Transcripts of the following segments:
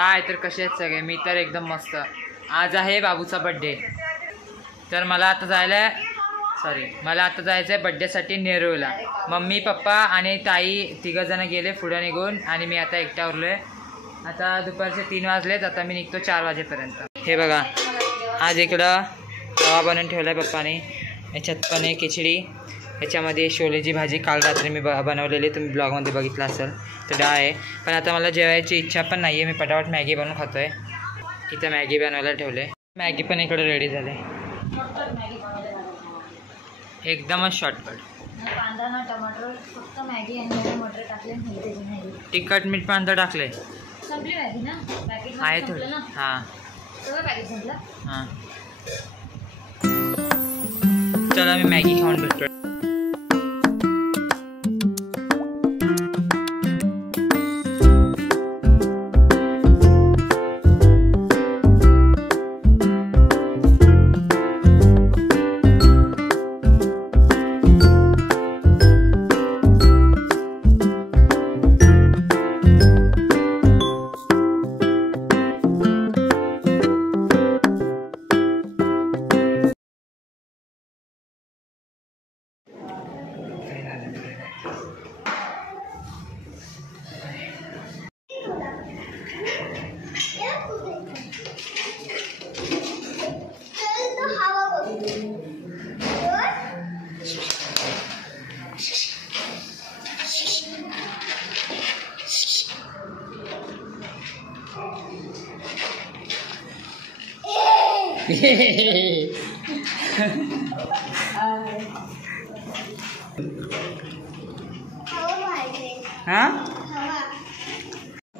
हाय तर कसे आहेत सगळे? मी तर एकदम मस्त. आज आहे बाबूचा बड्डे. तर मला आता जायचं आहे बड्डेसाठी नेरूळला. मम्मी पप्पा आणि ताई तिघंजणं गेले पुढे निघून आणि मी आता एकटा उरलो आहे. आता दुपारचे 3 वाजलेत. आता मी निघतो 4 वाजेपर्यंत. हे बघा आज इकडं रवा बनवून ठेवला आहे पप्पाने. याच्यात पण आहे खिचडी. याच्यामध्ये शोलेची भाजी काल रात्री मी बनवलेली, तुम्ही ब्लॉगमध्ये बघितलं असेल. तर डाळ आहे. पण आता मला जेवायची इच्छा पण नाही आहे. मी पटापट मॅगी बनवून खातो आहे. इथं मॅगी बनवायला ठेवले. मॅगी पण इकडे रेडी झाले. एकदमच शॉर्टकट. कांदा ना टमाटर फक्त मॅगी आणि मटर टाकले. तिखट मीठ पण टाकले. संपली मॅगी ना पॅकेट आहे थोडं. हां सगळं पॅकेट संपलं. हां चला मी मॅगी खाऊन भेटतो.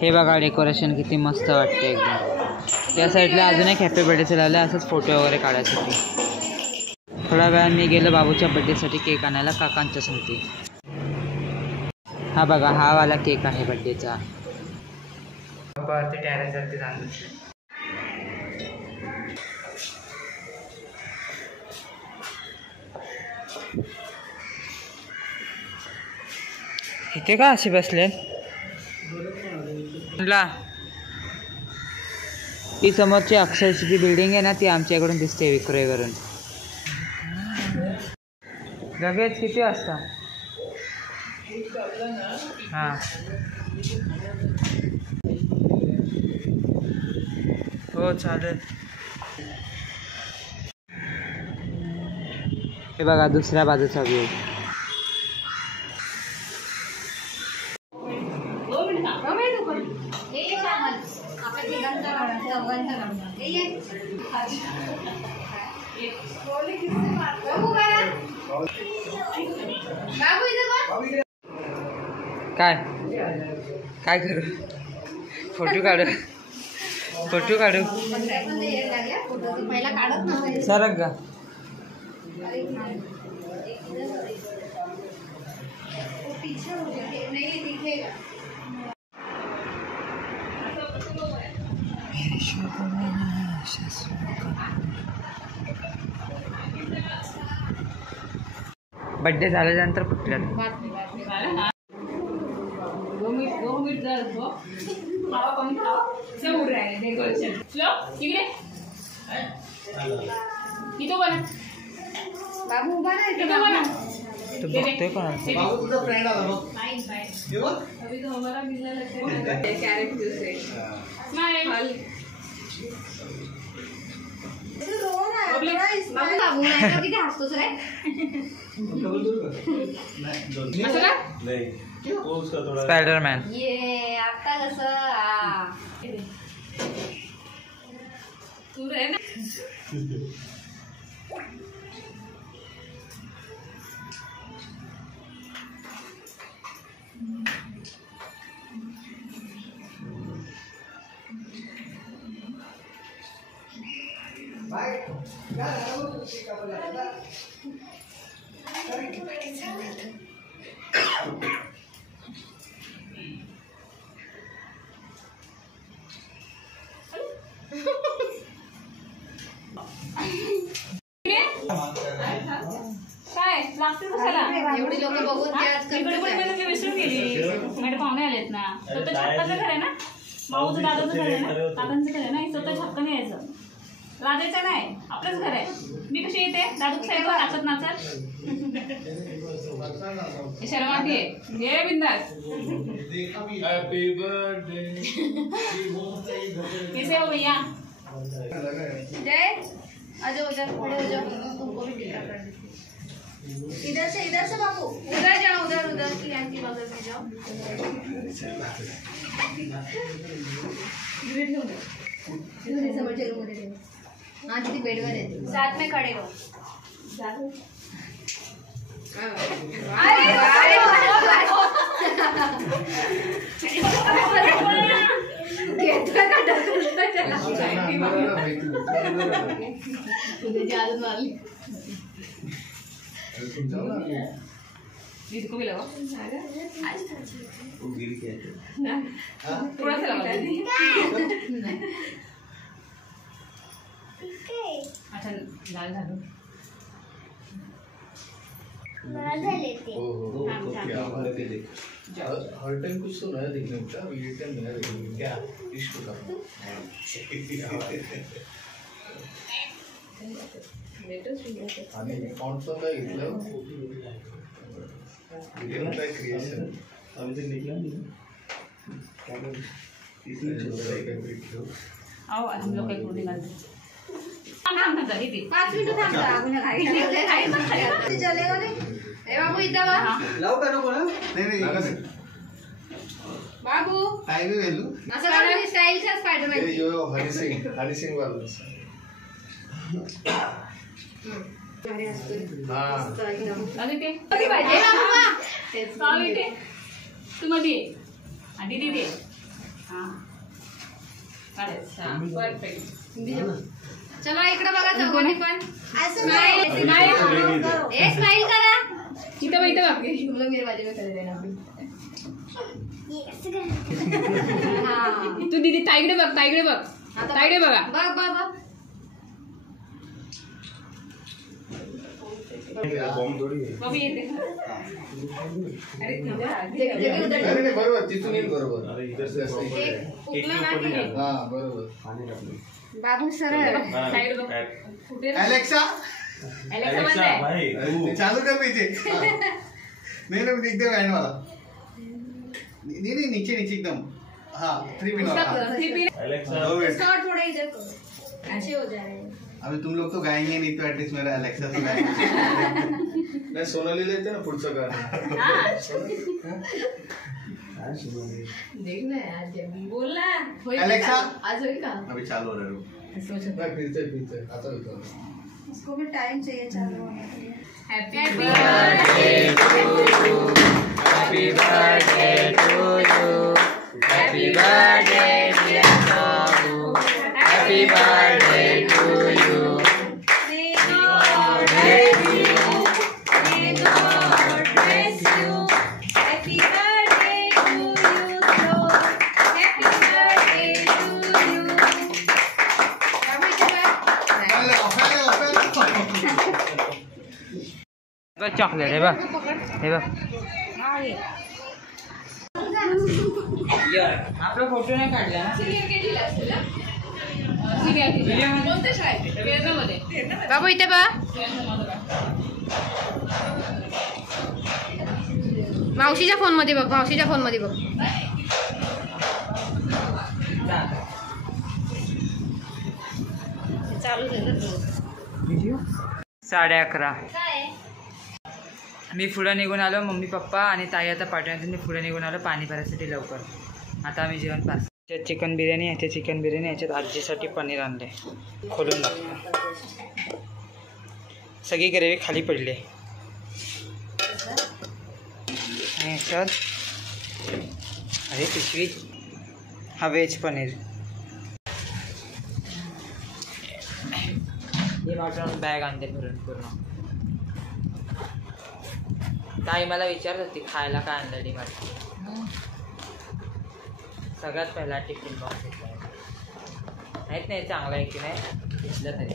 हे बघा डेकोरेशन किती मस्त वाटते एकदम. त्या साईडला अजून एक हॅपी बर्थडेचं लावलं असंच फोटो वगैरे काढायसाठी. थोड्या वेळात मी गेलो बाबूच्या बर्थडेसाठी केक आणायला काकांच्या संगती. हा बघा हा वाला केक आहे बर्थडेचा. टेरेसवरती जाऊन इथे का असे बसले? ती समोरची अक्षरची जी बिल्डिंग आहे ना ती आमच्याकडून दिसते विक्रोळीवरून. लगेच किती वाजता? हां हो चालेल. हे बघा दुसऱ्या बाजूचा व्ह्यू. काय काय करू? फोटो काढू सरक का? बड्डे झाल्यानंतर कुठल्या बाबू उभा नाही तू बघतोय कोणाला? किती हसतोस रे? स्पायडरमॅन. ये आता कसं तू रे ना. काय लागते कशाला एवढी लोक बघून ते आज इकडे पण मी विसरून गेली. माझे पाहुणे आलेत ना. तर छप्पाचं घर आहे ना. माऊचं दादाचं घर आहे ना, काकांचं घर आहे ना, स्वतः हक्काने यायचं, लाजायचं नाही, आपलंच घर आहे. मी कशी येते दादू साईडवर नाचत नाचत, शर्माती आहे घे बिंदास. हॅपी बर्थडे कैसे हो भैया? जय आजो उधर खड़े हो जाओ, तुमको भी टिकट कर देती हूँ. इधर से बाबू उधर जाओ, उधर की आंटी बगल में जाओ. हाँ दीदी बेड में रहती, साथ में खड़े हो. इसको भी लगाओ, थोड़ा सा लगाओ. अच्छा लाल झालो. हर टाइम कुछ तो नया देखने मिलता है, ये टाइम नया देखने मिलता है. क्या इश्क का आणि फॉन्टचं काय घेतलं काय क्रिएशन अभी तक निकला नहीं आओ हम लोग एक रोटी डाल दे. थांब जा दीदी. 5 मिनिट थांब जरा, अजून खाई चलेगा नाही. ए बाबू इथं बा. लावू का नको ना? नाही बाबू टाइम वेलू असं काढून स्टाईलचा स्पायडरमॅन. यो हरी सिंग वाला हाँ चालेल ते कधी पाहिजे चालेल ते तू मध्ये ये. हा दीदी दे. हां अच्छा परफेक्ट. चला इकडे बघा चौघांनी पण नाही. ए स्माइल करा. इथं बघ, इथं बघ. तुम लोग मेरे बाजू में खड़े रहना. हाँ तू दीदी ताईकडे बघ, ताईकडे बघ, ताईकडे बघा. बघ बघ बघ. बॉम्ब थोडी आहे. बघ येते. अरे नाही बरोबर तिथून येईल बरोबर. उकला ना की हा बरोबर. बाबू सरळ साईड बघ. कुठे रे? अलेक्सा अलेक्सा बंद आहे. चालू कर पीछे. नहीं एकदम एंड वाला. नहीं नीचे एकदम. हाँ 3 पिन वाला. शॉर्ट थोड़ा इधर करो, अच्छे हो जा रहे हैं. अभी तुम लोग तो गाएंगे नहीं तो एटलीस्ट मेरा अलेक्सा तो गाएंगे. मैं सोनाली लेते ना पुढचं गाणं. देख ना यार जब बोल ना अलेक्सा आज होई का. अभी चालू हो रहा है. फिरते आता होता. उसको भी टाइम चाहिए चालू होने के लिए. Happy Happy birthday to you. Happy birthday dear Babu. Happy birthday to you. May God bless you. May God bless you. Happy birthday to you, so happy birthday to you. बाबू इथे बघ. Chocolate हे बघ, हे बघ. आपला photo नाही काढला ना. कोणत्या शाळेत? केरळमध्ये. बाबू इथे बघ. मावशीच्या फोन मध्ये बघ, मावशीच्या फोन मध्ये बघ. चालू 11:30. मी पुढं निघून आलो. मम्मी पप्पा आणि ताई आता पाठवण्यात. मी पुढे निघून आलो पाणी भरायसाठी लवकर. आता आम्ही जेवण पास. याच्यात चिकन बिर्याणी, याच्यात चिकन बिर्याणी, याच्यात आजीसाठी पनीर आणले. खोलून दाखव. सगळी ग्रेव्ही खाली पडली. आणि याच्यात अरे पिशवी. हा व्हेज पनीर. हे वाटून बॅग आणते भरून पूर्ण. ताई मला विचारत होती खायला काय आणलं डीमार्ट. सगळ्यात पहिला टिफिन बॉक्स घेतला. माहीत नाही चांगला आहे की नाही, घेतलं तरी.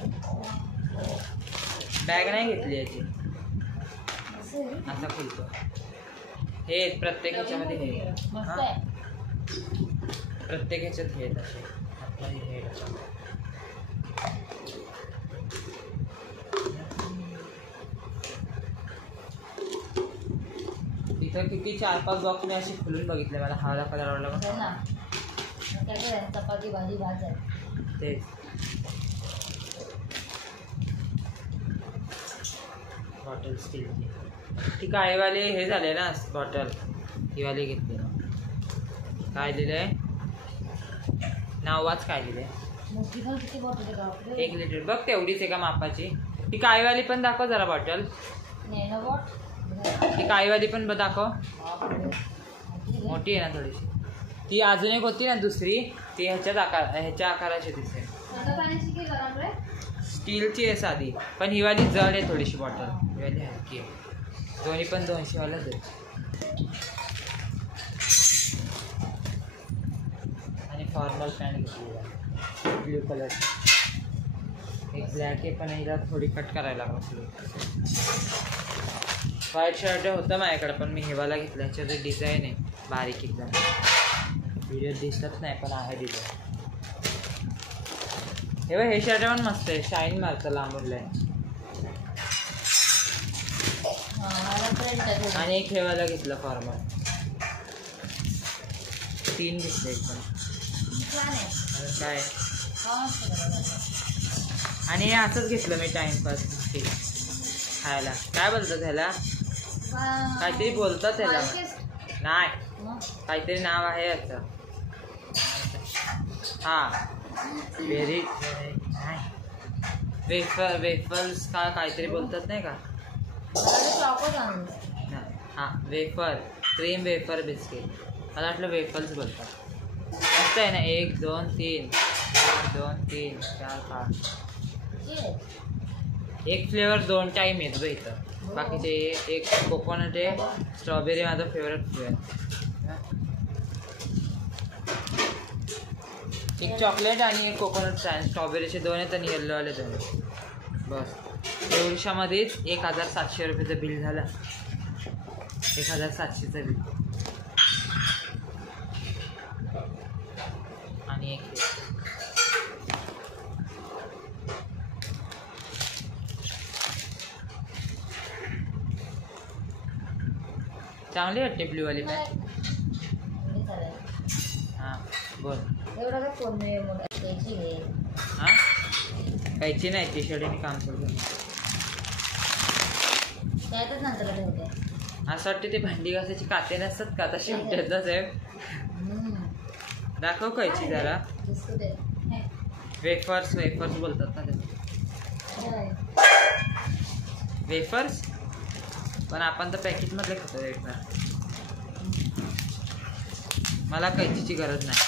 बॅग नाही घेतली याची. असा खुलतो हे प्रत्येक ह्याच्यामध्ये. हे प्रत्येक ह्याच्यात हे असे आपला हे इथं किती 4-5 बॉक्स मी असे खुलून बघितले. मला हवाला कलर आवडला हो ना. काय काय चपाती भाजी भात आहे. तेच बॉटल स्टीलची ती काळीवाली हे झाले ना बॉटल. ही वाली घेतली. काय लिहिलंय नाव वाच. काय लिहिलंय मोठी पण किती बॉटल आहे गावाकडे. 1 लिटर बघ तेवढीच आहे का मापाची. ती काळीवाली पण दाखव जरा बॉटल. Nano bought. ती काळीवाली पण दाखव. मोठी आहे ना थोडीशी. ती अजून एक होती ना दुसरी ती ह्याच्या आकाराची दिसते. पाण्याची की गरम रे. स्टीलची आहे साधी पण ही वाली जड आहे थोडीशी बॉटल. ही वाली हलकी आहे. दोन्ही पण 200 वालाच आहे. आणि फॉर्मल पॅन्ट घेतली ब्ल्यू कलरची. एक ब्लॅक आहे पण हिला थोडी कट करायला लागली. व्हाईट शर्ट होतं माझ्याकडे पण मी हेवाला घेतला. ह्याच्यात डिझाईन आहे बारीक एकदम. व्हिडिओ दिसत नाही पण आहे डिझाईन. हे शर्ट पण मस्त आहे. शाईन मारतं लांबून. आणि एक हेवाला घेतलं फॉर्मल. 3 घेतले एकदम. काय आणि हे असंच घेतलं मी टाइमपास खायला. काय बोलतात त्याला काहीतरी बोलतात त्याला. नाही काहीतरी नाव आहे याचं. हां व्हेरी नाही वेफल्स का काहीतरी बोलतात नाही का. हां वेफर क्रीम वेफर बिस्किट. मला वाटलं वेफल्स बोलतात. मस्त आहे ना. 1 2 3 1 2 3 4 5 एक फ्लेवर 2 टाईम येतो इथं. बाकीचे एक कोकोनट आहे. स्ट्रॉबेरी माझा फेवरेट फ्लेवर. एक चॉकलेट आणि एक कोकोनट आहे. स्ट्रॉबेरीचे 2 आहेत आणि येल्लोवाले 2. बस एवढ्याशामध्येच 1700 रुपयाचं बिल झालं. 1700चं बिल. आणि एक चांगली वाटते ब्ल्यूवाली पॅन्ट. हां बोल. एवढा काय फोन नाही मोठी आहे. हां काहीची नाही. टी शर्ट मी काम करतो. त्यातच नंतर ठेवते. असं वाटते ते भांडी घासायची काते नसतात का तशी वाटतात ना साहेब. दाखव कायची जरा. वेफर्स बोलतात ना त्याला. वेफर्स पण आपण तर पॅकेटमधले खातो वेफर. मला कैचीची गरज नाही.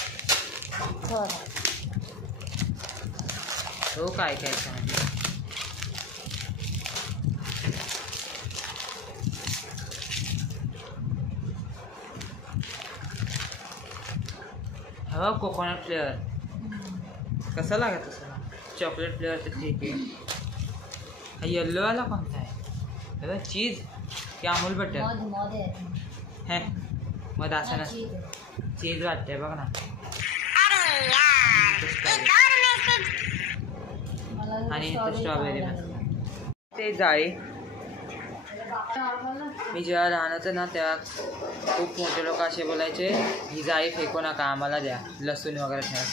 हो काय काय हवा कोकोनट फ्लेवर कसा लागत असेल. चॉकलेट फ्लेवर तर ठीक आहे. हा येल्लोवाला कोणता आहे. चीज की अमूल बटर हे मग असं ना चीज वाटते बघ ना. आणि स्ट्रॉबेरी ते जाळी. मी जेव्हा लहान होतो ना तेव्हा खूप मोठे लोक असे बोलायचे ही जाळी फेकू नका आम्हाला द्या लसूण वगैरे ठेवा.